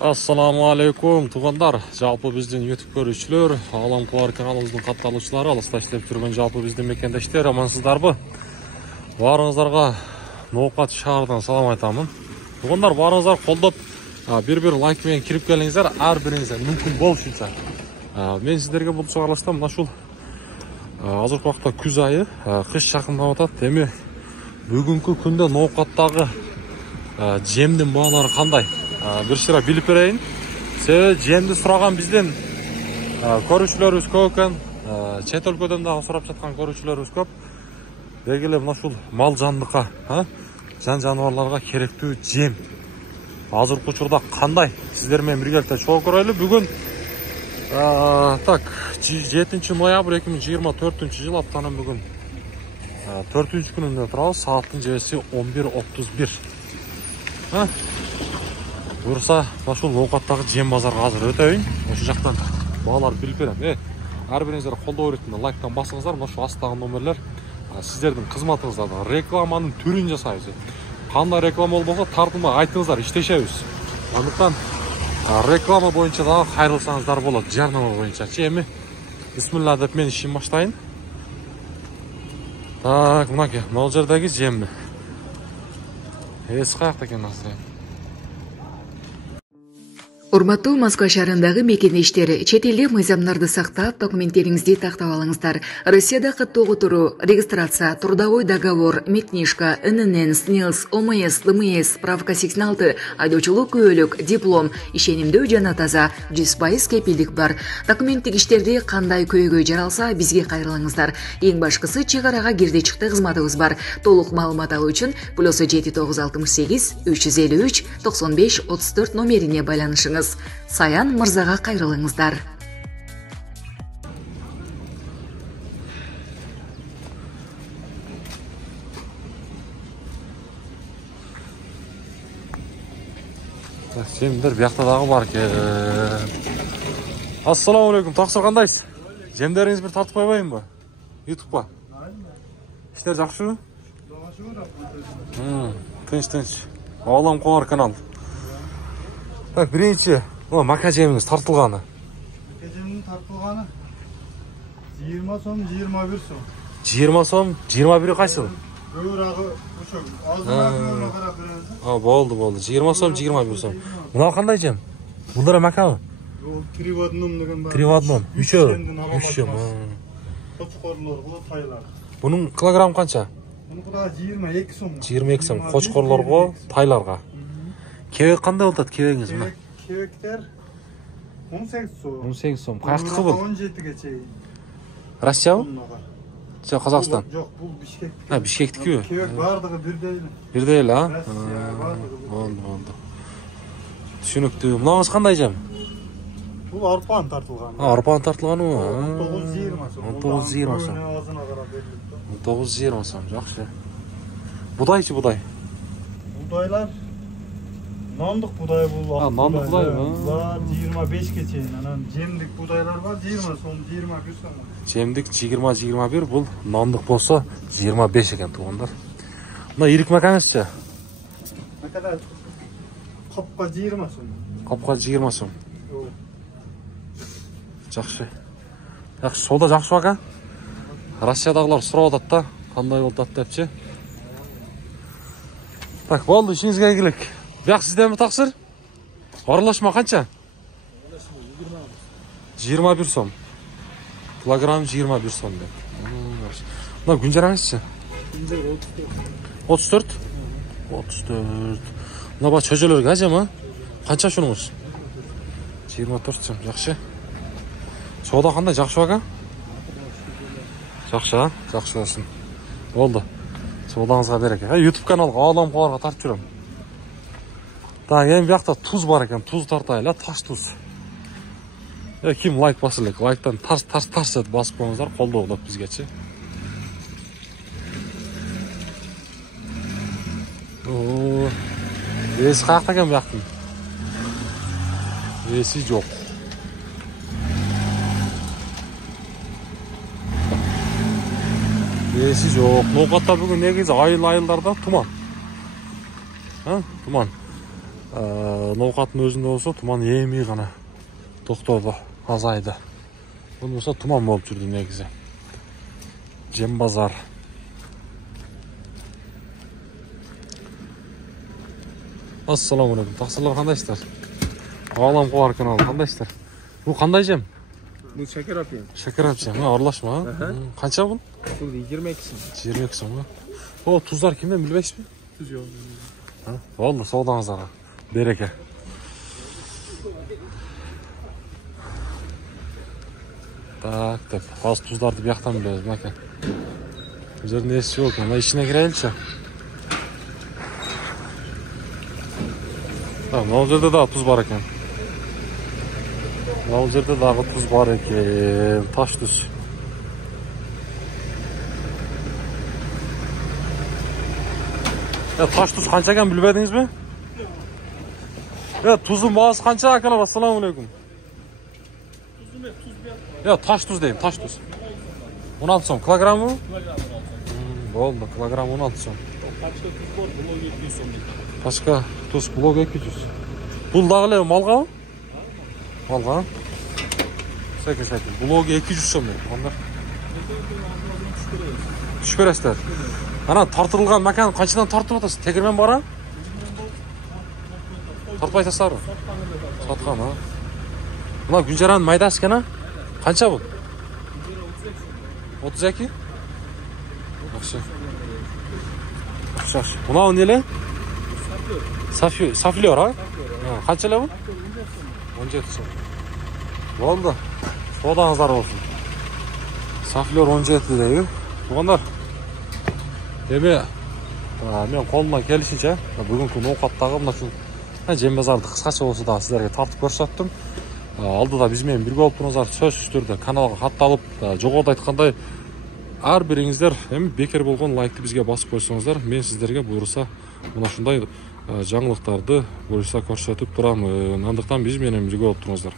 Assalamu alaikum туғандар. Жалпы біздің YouTube көрушілер, Алам Қуар каналымыздың қатталушылары, алыста іштеп жүрген жалпы біздің мекендештер, амансыздар бы? Барыңыздарға ноқат шағырдан салам айтамын. Туғандар, барыңыздар қолдап, бір лайкмен кіріп келіңіздер, әр біріңіздер мүмкін болушынша. Мен сіздерге бұл шығарылыстан нашул азыркы уақытта күз айы, қыш жақындап атат. Деме бүгінгі күнде ноқаттағы жемдің бағалары қандай? Bir sıra bilip vereyim. Себебі жемді сұраған бізден көрушілеріміз көп екен. Чет өлкөден дағы сұрап жатқан көрушілеріміз көп. Белгілі мынашул мал жандыққа, жан жануарларға керекті жем. Азыркы учурда қандай? Сіздермен біргелікте шоу көрелі. Бүгін 7 ноябрь 2024 жыл, аптаның бүгін 4 күнінде тұралы, сағаттың жебесі 11:31. Бұрса, нашыл ноқаттағы жем базарға азыр өтейін. Ошы жақтан бағалар біліп берем. Әрбіріңіздер қолдау ретінде лайктан басыңыздар. Нашу астағы номерлер сіздердің қызматыңыздарда. Рекламаның түрін жасайыз. Қандай реклама ол болса, тартылма айтыңыздар, іштешеміз. Ондықтан реклама бойынша да қайрылсаңыздар болады. Жарнама бойынша. Чеме? Бисмилла деп мен ішін баштайын. Так, мұнаке, мынау жердегі жемді. Есі қаяқта екен асырайын. Урматтуу Москва шаарындагы мекендештер, чет элдик мыйзамдарды сактап, документтериңизди тактап алыңыздар. Россияда каттоого туруу, регистрация, трудовой договор, медкнижка, ННН, СНИЛС, ОМС, ДМС, справка 86, айдоочулук күбөлүк, диплом, ишенимдүү жана таза, 100% кепилдик бар. Документтик иштерди кандай көйгөй жаралса, бизге кайрылыңыздар. Эң башкысы чек арага кирди чыкты кызматыбыз бар. Толук маалымат алуу үчүн +7968 353 95 34 номерине байланышыңыз. Саян мырзаға қайрылыңыздар. Жемдер бияқтадағы бар ке. Ассаламу алейкум, тақсыр қандайсыз? Жемдеріңіз бір тартып қойбайын ба? Ютубқа. Іштер жақшы? Тынч. Алам Қуар канал. Так, бірінші, мака жеміңіз тартылғаны. Мака жемінің тартылғаны 20 сом, 21 сом. 20 сом, 21 қайсы? Өйрағы ұшық. Азын қарап береміз. Болды. 20 сом, 21 сом. Мұнау қандай жем? Бұлдары мака ма? Три в одном деген бар. 3 в 1. Үші. Қошқорлар, бұл тайлар. Бұның килограмм қанша? Бұның құда 22 сом. 22 сом. Қошқорларға, тайларға. Кебек қандай олтады кебегіңіз мұна? Кебектер 18 сом. 18 сом. Қаяқтықы бұл? 17-ге чейін. Россия бұл? Сен Қазақстан? Жоқ, бұл Бишкек. Бишкектікі бі? Кебек бардығы бірдейлі. Бірдейлі, Россия бардығы. Болды. Түсінікті. Мұнаңыз қандай жем? Бұл арпан тартылған. Арпан тартылған ма? 19-20 сом. 19-20 сом. Жақшы. Будайчы будай? Будайлар нандық будай бұл. Нандық будай ма? 25-ке чейін. Жемдік будайлар бар 20 сом, 21 сом. Жемдік 20-21, бұл нандық болса 25 екен туғандар. Мұна ерік мәкәңіз ше? Мәкәлі қопқа 20 сом. Қопқа 20 сом. Жақшы. Сода жақшы бака? Россиядағылар сұрап атады да, қандай олтады деп ше? Так, болды, ішіңізге әйгілік. Бияқ сізден бі тақсыр? Аралашма қанша? 21 сом. Килограмм 21 сом деп. Мұна күн жараңыз ше? 34? 34. Мұна ба чөжелерге әже ма? Қанша шыныңыз? 24 сом, жақшы. Сода қандай жақшы бака? Жақшы, жақшы olsun. Oldu. Sodаңызға берек. YouTube каналға Алам Қуарға тартып жүрем. Так, ең бияқта туз бар екен. Туз тартайын, таш туз. Кім лайк басылық? Лайктан тарс ет басып қойыңыздар, қолдау олады бізге ше. Есі қаяқта екен бияқтың? Есі жоқ. Есі жоқ. Ноқатта бүгін негізі айылдарда тұман. Тұман. ноокаттын өзүндө болсо туман эми гана токтоду, азайды. Бул болсо туман болуп жүрдү негизи. Жем базар. Ассаламу алейкум. Тақсырлар кандайсыздар? Алам кубар каналы кандайсыздар? Бул кандай жем? Бул шекер апем. Шекер апчем, аралашма. Канча бул? Бул 22 сом. 22 сом. О, туздар кимден билбейсизби? Туз жок. Болду, соодаңыздарга. Береке. Так, деп, азыр туздарды бияктан билебиз, мынакей. Бул жердин эси жок, мына ичине киреличи. Мына жерде дагы туз бар экен. Мына жерде дагы туз бар экен. Таш туз. Таш туз канча экен билбедиңизби? Туздун баасы канча экен? Ассаламу алейкум. Таш туз дейм, таш туз. 16 сом килограммы? Болду, килограмм 16 сом. Пачка туз блок 200. Бул дагы эле малга? Малга. Секе. Блок 200 сом. Анда. Түшүп бересиздер. Ана тартылган макан канчадан тартып атасыз? Тегермен бара? Тартпай атасызбы? Саткан, а? Мына күнжаранын майдасы экен, канча бул? 32? Жакшы. Жакшы. Мына эмне? Сафлер, а? Канча эле бул? 17 сом. Болду. Соодаңыздар болсун. Сафлер 17 дейби. Туугандар. Эми мен колумдан келишинче бүгүнкү ноокаттагы мынашул жем базарды кыскача болсо да сиздерге тартып көрсөттүм. Алдыда биз менен бирге болуп туруңуздар, сөзсүз түрдө каналга катталып, жогоруда айткандай ар бириңиздер эми бекер болгон лайкты бизге басып койсоңуздар, мен сиздерге буюрса мына ушундай жаңылыктарды буюрса көрсөтүп турам. Андыктан биз менен бирге болуп туруңуздар.